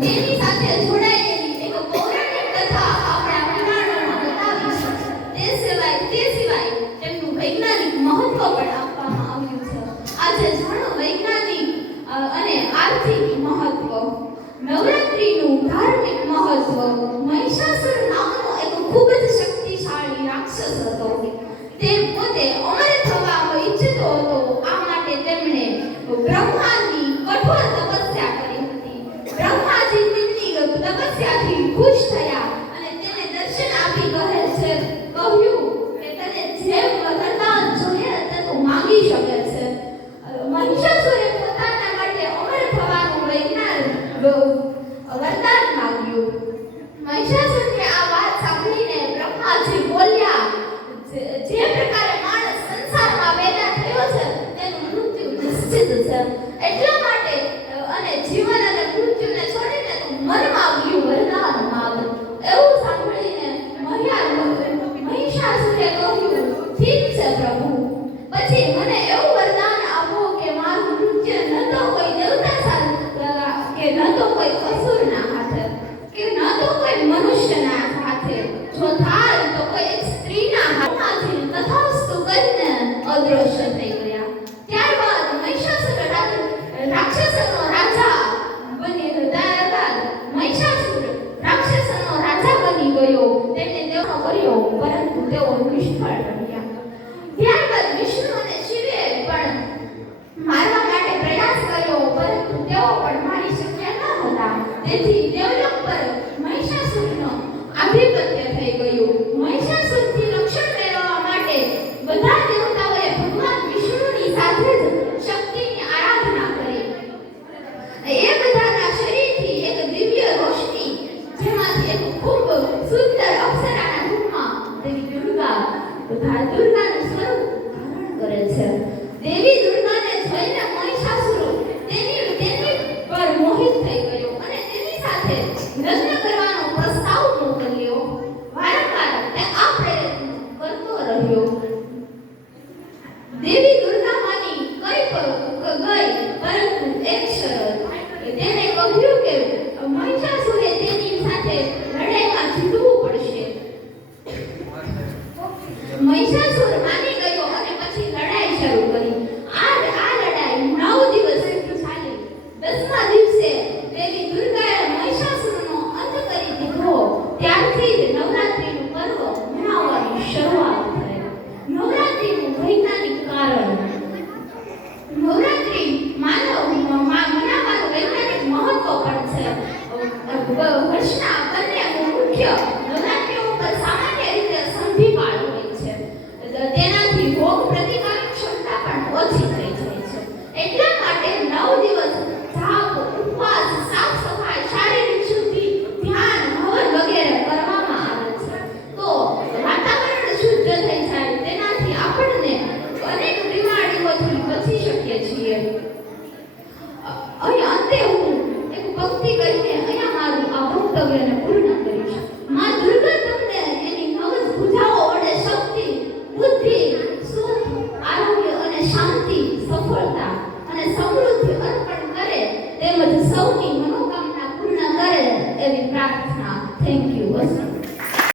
તેની સાથે જોડાયેલી એક પૌરાણિક કથા આપણા પુરાણોમાં બતાવી છે તે સિવાય તે સિવાય તેમનું વૈજ્ઞાનિક મહત્વ પણ આપવામાં આવ્યું છે. આજે જાણો વૈજ્ઞાનિક અને આર્થિક મહત્વ. નવરાત્રીનું ધાર્મિક મહત્વ મહિષાસુર નામનો એક ખૂબ જ શક્તિશાળી રાક્ષસ હતો તે પોતે અમર થવા ઈચ્છતો હતો આ માટે તેમણે બ્રહ્માની કઠોર તપસ્યા કરી હતી બ્રહ્માજી તેમની તપસ્યાથી ખુશ થયા અને તેને દર્શન આપી કહે છે કહ્યું કે તને જે વરદાન જોઈએ તે તું માંગી શકે છે મહિષાસુરે પોતાના માટે અમર થવાનું વૈજ્ઞાન વરદાન માંગ્યું મહિષાસુરને આ વાત સાંભળીને બ્રહ્માજી બોલ્યા જે જે પ્રકારે માણસ સંસારમાં પેદા થયો છે તેનું મૃત્યુ નિશ્ચિત છે એટલા માટે અ, અને જીવન અને મૃત્યુને છોડીને તું મર માંગ્યું વરદાન માંગ એવું સાંભળીને મહિયા મહિષાસુરે કહ્યું ઠીક છે પછી મને એવું વરદાન આપો કે મારું નૃત્ય કોઈ ન તો કોઈ અસુરના હાથે કે ન તો કોઈ મનુષ્યના હાથે. જો થાય તો કોઈ સ્ત્રીના હાથમાંથી તથાસ્તુ કરીને અદ્રશ્ય થઈ ગયા. ત્યારબાદ મહિષાસુર રાક્ષસોનો રાજા બની રાક્ષસોનો રાજા બની ગયો. તેને તેઓ કર્યો, પરંતુ તેઓ નિષ્ફળ તેથી દેવલોક પર મહિષાસુરનો આધિપત્ય થઈ ગયું. મહિષાસુરથી રક્ષણ મેળવવા માટે બધા દેવતાઓએ ભગવાન વિષ્ણુની સાથે શક્તિની આરાધના કરી. એ બધાના શરીરથી એક દિવ્ય રોશની, જેમાંથી એક ખૂબ સુંદર અપ્સરાના સ્વરૂપ ધારણ કરે છે દેવી દુર્ગાને જોઈને મહિષાસુર તેની તેની પર મોહિત થઈ ગયો અને તેની સાથે લગ્ન કરવાનો પ્રસ્તાવ મોકલ્યો વારંવાર તે આ પ્રયત્ન કરતો રહ્યો દેવી દુર્ગા માની કઈ પર ક- ગઈ પરંતુ એક શરત તેણે કહ્યું કે મહિષાસુરે તેની સાથે લડાઈમાં જીતવું પડશે મહિષાસુર માની は呀、